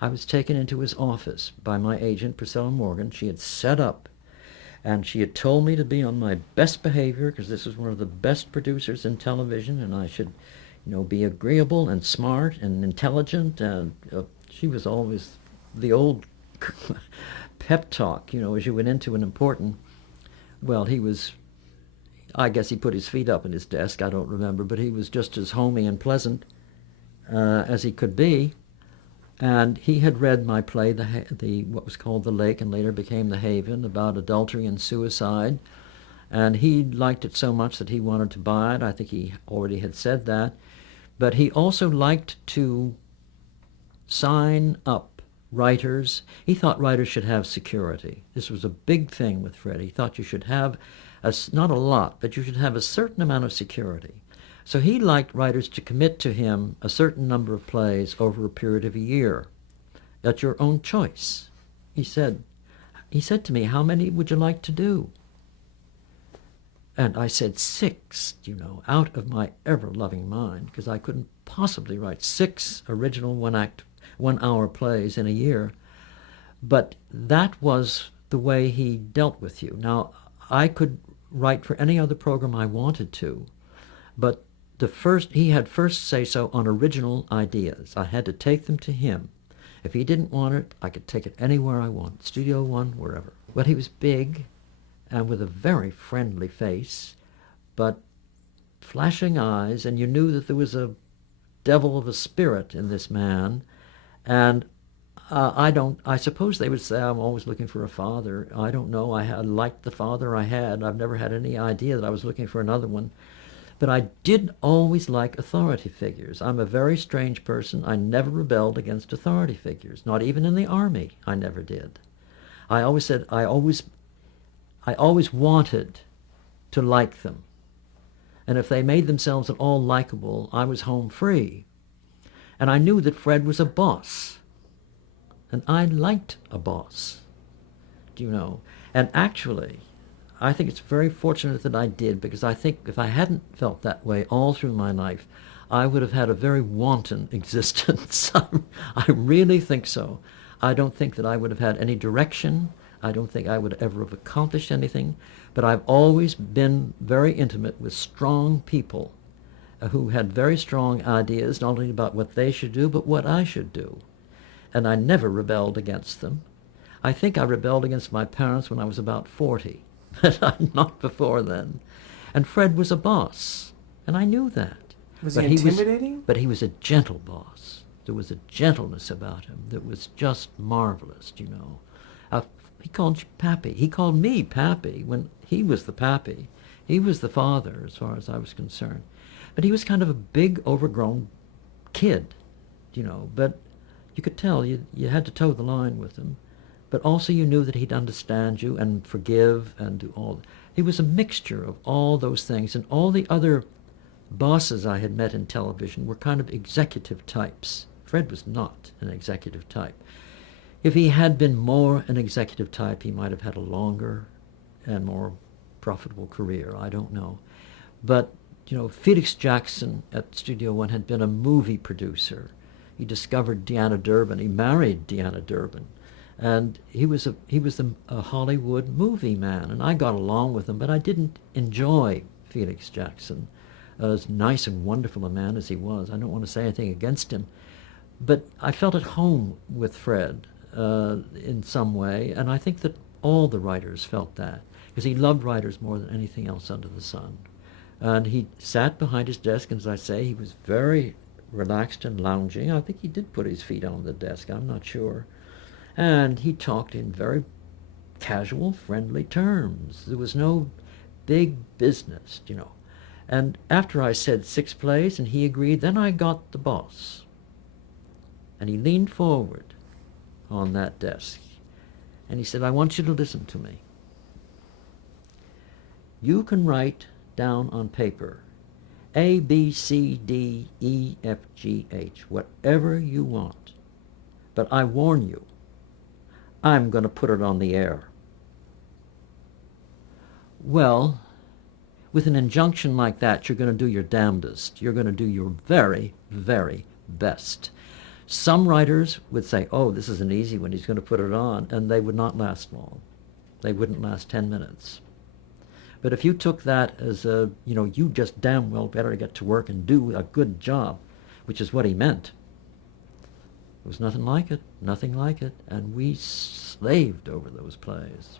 I was taken into his office by my agent, Priscilla Morgan. She had set up, and she had told me to be on my best behavior because this was one of the best producers in television, and I should, be agreeable and smart and intelligent. And she was always the old pep talk, as you went into an important. Well, he was. I guess he put his feet up at his desk. I don't remember, but he was just as homey and pleasant as he could be. And he had read my play, the what was called The Lake and later became The Haven, about adultery and suicide. And he liked it so much that he wanted to buy it. I think he already had said that. But he also liked to sign up writers. He thought writers should have security. This was a big thing with Fred. He thought you should have, not a lot, but you should have a certain amount of security. So he liked writers to commit to him a certain number of plays over a period of a year at your own choice. He said to me, "How many would you like to do?" And I said 6, out of my ever-loving mind, because I couldn't possibly write 6 original one-act, 1-hour plays in a year. But that was the way he dealt with you. Now, I could write for any other program I wanted to, but he had first say-so on original ideas. I had to take them to him. If he didn't want it, I could take it anywhere I wanted, Studio One, wherever. But he was big and with a very friendly face, but flashing eyes, and you knew that there was a devil of a spirit in this man. And I suppose they would say I'm always looking for a father. I don't know. I had liked the father I had. I've never had any idea that I was looking for another one. But I did always like authority figures. I'm a very strange person. I never rebelled against authority figures, not even in the army. I never did. I always said I always wanted to like them. And if they made themselves at all likable, I was home free. And I knew that Fred was a boss. And I liked a boss, And actually, I think it's very fortunate that I did, because I think if I hadn't felt that way all through my life, I would have had a very wanton existence. I really think so. I don't think that I would have had any direction. I don't think I would ever have accomplished anything. But I've always been very intimate with strong people who had very strong ideas, not only about what they should do, but what I should do. And I never rebelled against them. I think I rebelled against my parents when I was about 40. Not before then. And Fred was a boss, and I knew that. Was he intimidating? But he was a gentle boss. There was a gentleness about him that was just marvelous, He called you Pappy. He called me Pappy when he was the Pappy. He was the father, as far as I was concerned. But he was kind of a big, overgrown kid, But you could tell you had to toe the line with him. But also you knew that he'd understand you and forgive and do all. He was a mixture of all those things. And all the other bosses I had met in television were kind of executive types. Fred was not an executive type. If he had been more an executive type, he might have had a longer and more profitable career. I don't know. But, Felix Jackson at Studio One had been a movie producer. He discovered Deanna Durbin. He married Deanna Durbin. And he was a Hollywood movie man, and I got along with him, but I didn't enjoy Felix Jackson, as nice and wonderful a man as he was. I don't want to say anything against him, but I felt at home with Fred in some way, and I think that all the writers felt that, because he loved writers more than anything else under the sun. And he sat behind his desk, and as I say, he was very relaxed and lounging. I think he did put his feet on the desk, I'm not sure. And he talked in very casual, friendly terms. There was no big business, And after I said 6 plays and he agreed, then I got the boss. And he leaned forward on that desk and he said, "I want you to listen to me. You can write down on paper A, B, C, D, E, F, G, H, whatever you want. But I warn you, I'm going to put it on the air." Well, with an injunction like that, you're going to do your damnedest. You're going to do your very, very best. Some writers would say, oh, this is an easy one, he's going to put it on, and they would not last long. They wouldn't last 10 minutes. But if you took that as a, you just damn well better get to work and do a good job, which is what he meant, there was nothing like it, and we slaved over those plays.